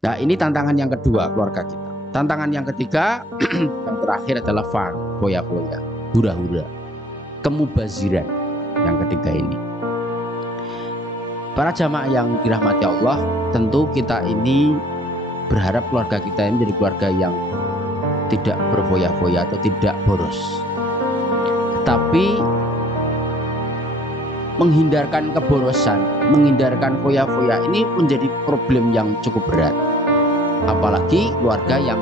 Nah, ini tantangan yang kedua keluarga kita. Tantangan yang ketiga yang terakhir adalah foya-foya, hura-hura, kemubaziran. Yang ketiga ini, para jamaah yang dirahmati Allah, tentu kita ini berharap keluarga kita ini menjadi keluarga yang tidak berfoya-foya atau tidak boros. Tapi menghindarkan keborosan, menghindarkan foya-foya ini menjadi problem yang cukup berat. Apalagi keluarga yang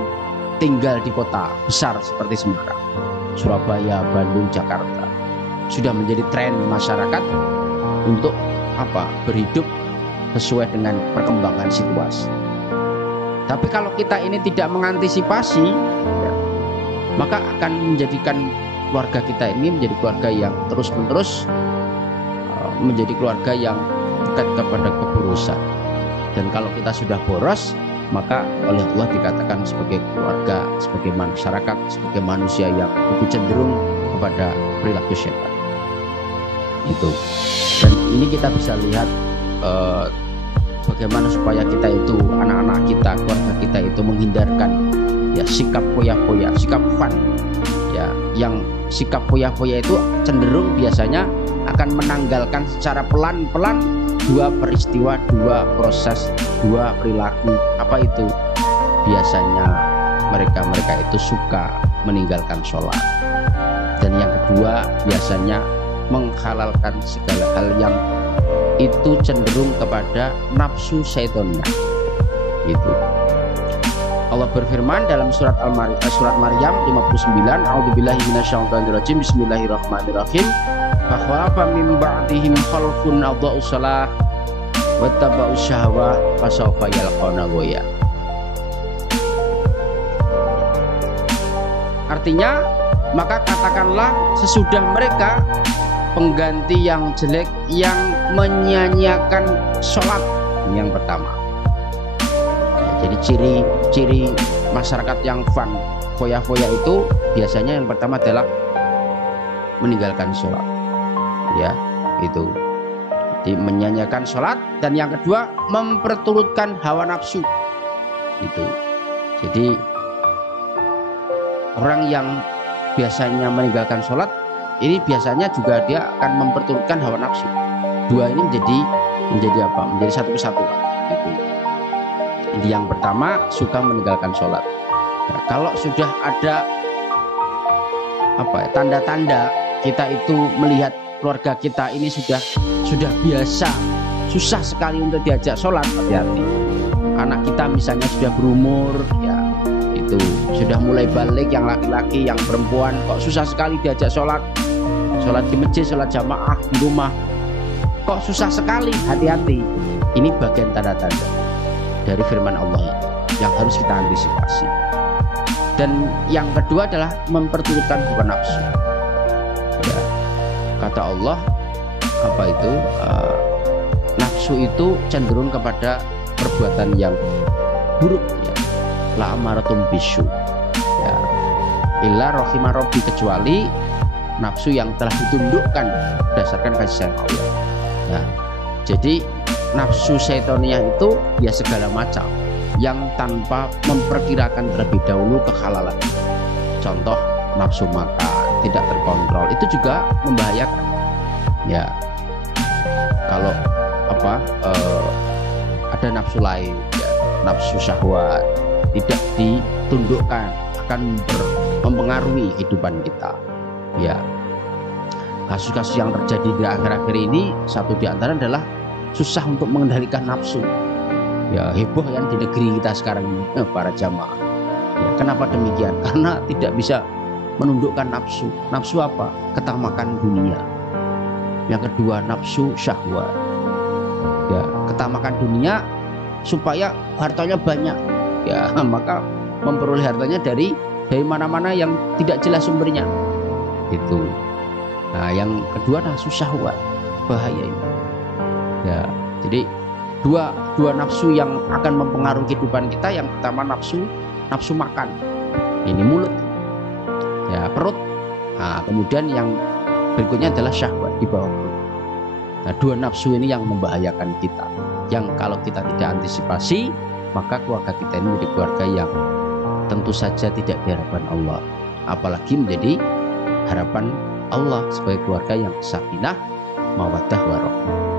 tinggal di kota besar seperti Semarang, Surabaya, Bandung, Jakarta. Sudah menjadi tren masyarakat untuk berhidup sesuai dengan perkembangan situasi. Tapi kalau kita ini tidak mengantisipasi, maka akan menjadikan keluarga kita ini menjadi keluarga yang terus-menerus menjadi keluarga yang dekat kepada keborosan. Dan kalau kita sudah boros, maka oleh Allah dikatakan sebagai keluarga, sebagai masyarakat, sebagai manusia yang lebih cenderung kepada perilaku syaitan. Itu. Dan ini kita bisa lihat bagaimana supaya kita itu, anak-anak kita, keluarga kita itu menghindarkan sikap foya-foya, sikap fun. Yang sikap foya-foya itu cenderung biasanya akan menanggalkan secara pelan-pelan dua peristiwa, dua proses, dua perilaku. Apa itu? Biasanya mereka itu suka meninggalkan sholat. Dan yang kedua, biasanya menghalalkan segala hal yang itu cenderung kepada nafsu syaitonnya. Itu. Allah berfirman dalam surat Maryam 59, A'udzubillahi minasyaitonirrajim, Bismillahirrahmanirrahim. Fakhalafa min ba'dihim khalfun adha'us shalah wattaba'us syahwah fasawfa yalqawna ghayya. Artinya, maka katakanlah sesudah mereka pengganti yang jelek yang menyia-nyiakan sholat. Ini yang pertama. Jadi ciri masyarakat yang fun, foya-foya itu biasanya yang pertama adalah meninggalkan sholat. Itu. Jadi menyanyikan sholat. Dan yang kedua, memperturutkan hawa nafsu. Itu. Jadi orang yang biasanya meninggalkan sholat, ini biasanya juga dia akan memperturutkan hawa nafsu. Dua ini menjadi apa? Menjadi satu kesatuan. Itu. Jadi yang pertama, suka meninggalkan sholat. Nah, kalau sudah ada tanda-tanda kita itu melihat keluarga kita ini sudah biasa, susah sekali untuk diajak sholat, hati-hati. Anak kita misalnya sudah berumur, itu sudah mulai balik, yang laki-laki, yang perempuan, kok susah sekali diajak sholat di masjid, sholat jamaah di rumah, kok susah sekali, hati-hati. Ini bagian tanda-tanda dari firman Allah yang harus kita antisipasi. Dan yang kedua adalah memperturutkan hawa nafsu. Kata Allah, nafsu itu cenderung kepada perbuatan yang buruk, la amaratum bisu, illa rahimah rabbi, kecuali nafsu yang telah ditundukkan berdasarkan kasih sayang Allah. Jadi nafsu syaitoniah itu segala macam yang tanpa memperkirakan terlebih dahulu kehalalan. Contoh, nafsu makan tidak terkontrol, itu juga membahayakan. Kalau ada nafsu lain, nafsu syahwat tidak ditundukkan, akan mempengaruhi kehidupan kita. Kasus-kasus yang terjadi di akhir-akhir ini, satu di antara adalah susah untuk mengendalikan nafsu. Heboh di negeri kita sekarang ini, para jamaah. Kenapa demikian? Karena tidak bisa menundukkan nafsu. Nafsu apa? Ketamakan dunia. Yang kedua, nafsu syahwat. Ketamakan dunia supaya hartanya banyak. Maka memperoleh hartanya dari mana-mana yang tidak jelas sumbernya. Itu. Nah, yang kedua nafsu syahwat. Bahaya ini. Jadi dua nafsu yang akan mempengaruhi kehidupan kita. Yang pertama nafsu makan, ini mulut, perut. Nah, kemudian yang berikutnya adalah syahwat di bawah perut. Nah, dua nafsu ini yang membahayakan kita, yang kalau kita tidak antisipasi, maka keluarga kita ini menjadi keluarga yang tentu saja tidak diharapkan Allah, apalagi menjadi harapan Allah sebagai keluarga yang sakinah, mawaddah, warahmah.